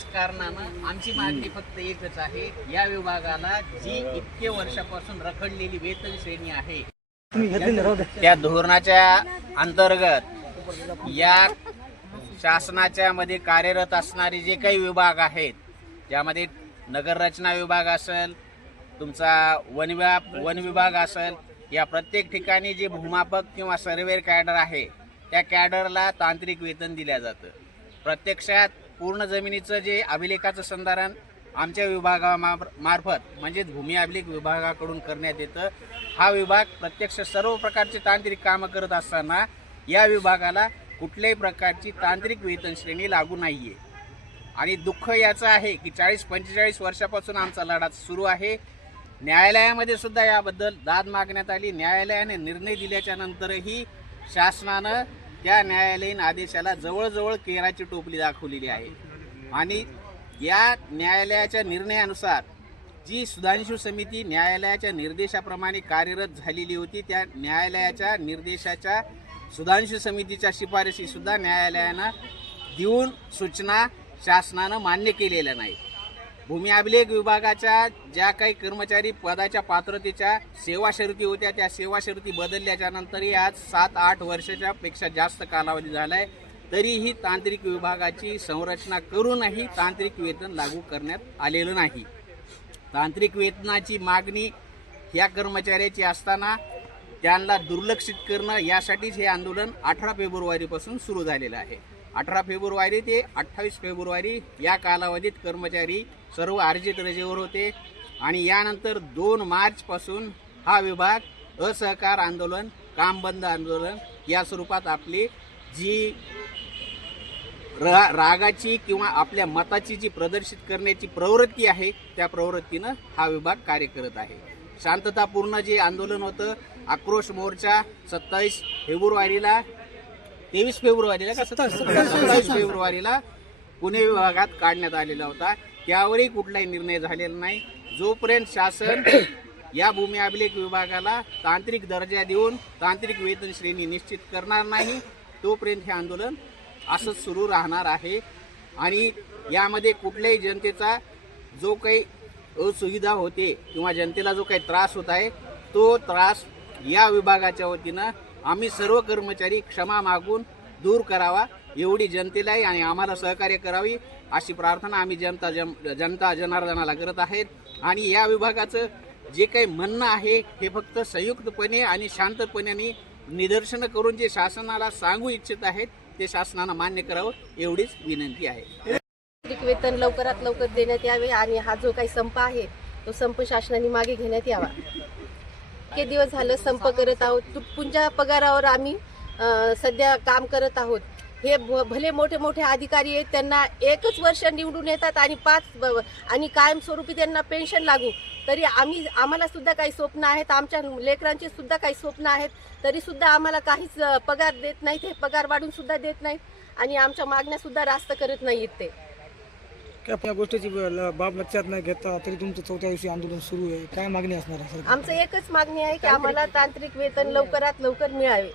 राजकारणानं आमची मागणी फक्त एकच आहे, या विभागाला जी इतके वर्षापासून रखडलेली वेतन श्रेणी आहे त्या धोरणाच्या अंतर्गत या शासनाच्या मध्ये कार्यरत असणारे जे काही विभाग आहेत, ज्यामध्ये नगररचना विभाग असेल, तुमचा वन विभाग असेल, या प्रत्येक ठिकाणी जे भूमापक किंवा सर्वेअर कॅडर आहे त्या कॅडरला तांत्रिक वेतन दिल्या जातं। प्रत्यक्षात पूर्ण जमिनीचं जे अभिलेखाचं संधारण आमच्या विभागामार्फत म्हणजे भूमी अभिलेख विभागाकडून करण्यात येतं। हा विभाग प्रत्यक्ष सर्व प्रकारचे तांत्रिक कामं करत असताना या विभागाला कुठल्याही प्रकारची तांत्रिक वेतन श्रेणी लागू नाहीये। आणि दुःख याचं आहे की 40-45 वर्षापासून आमचा लढा सुरू आहे। न्यायालयामध्ये सुद्धा याबद्दल दाद मागण्यात आली। न्यायालयाने निर्णय दिल्याच्या नंतरही शासनानं त्या न्यायालयीन आदेशाला जवळजवळ केराची टोपली दाखवलेली आहे। आणि या न्यायालयाच्या निर्णयानुसार जी सुधांशु समिती न्यायालयाच्या निर्देशाप्रमाणे कार्यरत झालेली होती, त्या न्यायालयाच्या निर्देशाच्या सुधांशु समितीच्या शिफारशी सुद्धा न्यायालयानं देऊन सूचना शासनानं मान्य केलेल्या नाही। भूमी अभिलेख विभागाच्या ज्या काही कर्मचारी पदाच्या पात्रतेच्या सेवा शर्ती होत्या, त्या सेवा शर्ती बदलल्याच्या नंतरही आज 7-8 वर्षाच्या पेक्षा जास्त कालावधी झालाय, तरीही तांत्रिक विभागाची संरचना करूनही तांत्रिक वेतन लागू करण्यात आलेलं नाही। तांत्रिक वेतनाची मागणी ह्या कर्मचाऱ्याची असताना त्यांना दुर्लक्षित करणं यासाठीच हे आंदोलन 18 फेब्रुवारीपासून सुरू झालेलं आहे। 18 फेब्रुवारी ते 28 फेब्रुवारी या कालावधीत कर्मचारी सर्व अर्जित रजेवर होते आणि यानंतर 2 मार्चपासून हा विभाग असहकार आंदोलन, काम बंद आंदोलन या स्वरूपात आपली जी रागाची किंवा आपल्या मताची जी प्रदर्शित करण्याची प्रवृत्ती आहे त्या प्रवृत्तीनं हा विभाग कार्य करत आहे। शांततापूर्ण जे आंदोलन होतं, आक्रोश मोर्चा 27 फेब्रुवारीला 23 फेब्रुवारीला का 27 फेब्रुवारीला पुणे विभागात काढण्यात आलेला होता, त्यावरही कुठलाही निर्णय झालेला नाही। जोपर्यंत शासन या भूमी अभिलेख विभागाला तांत्रिक दर्जा देऊन तांत्रिक वेतन श्रेणी निश्चित करणार नाही, तोपर्यंत हे आंदोलन असंच सुरू राहणार आहे। आणि यामध्ये कुठल्याही जनतेचा जो काही असुविधा होते किंवा जनतेला जो काही त्रास होत आहे, तो त्रास या विभागाच्या वतीनं आम्ही सर्व कर्मचारी क्षमा मागून दूर करावा, एवढी जनतेलाही आणि आम्हाला सहकार्य करावी अशी प्रार्थना आम्ही जनता जनार्दनाला करत आहेत। आणि या विभागाचं जे काही म्हणणं आहे हे फक्त संयुक्तपणे आणि शांतपणे निदर्शनं करून जे शासनाला सांगू इच्छित आहेत ते शासनानं मान्य करावं एवढीच विनंती आहे। तांत्रिक वेतन लवकरात लवकर देण्यात यावे आणि हा जो काही संप आहे तो संप शासनाने मागे घेण्यात यावा। इतके दिवस झालं संप करत आहोत, तुटपुंजा पगारावर आम्ही सध्या काम करत आहोत। हे भले मोठे मोठे अधिकारी आहेत, त्यांना 1च वर्ष निवडून येतात आणि 5 आणि कायमस्वरूपी त्यांना पेन्शन लागू, तरी आम्हाला सुद्धा काही स्वप्न आहेत, आमच्या लेकरांचे सुद्धा काही स्वप्न आहेत, तरी सुद्धा आम्हाला काहीच पगार देत नाहीत, हे पगार वाढून सुद्धा देत नाहीत आणि आमच्या मागण्या सुद्धा रास्त करत नाहीत। ते या गोष्टीची बाब लक्षात नाही घेता तरी तुमचं 4थ्या दिवशी आंदोलन सुरू आहे, काय मागणी असणार आहे? आमचं एकच मागणी आहे की आम्हाला तांत्रिक वेतन लवकरात लवकर मिळावे।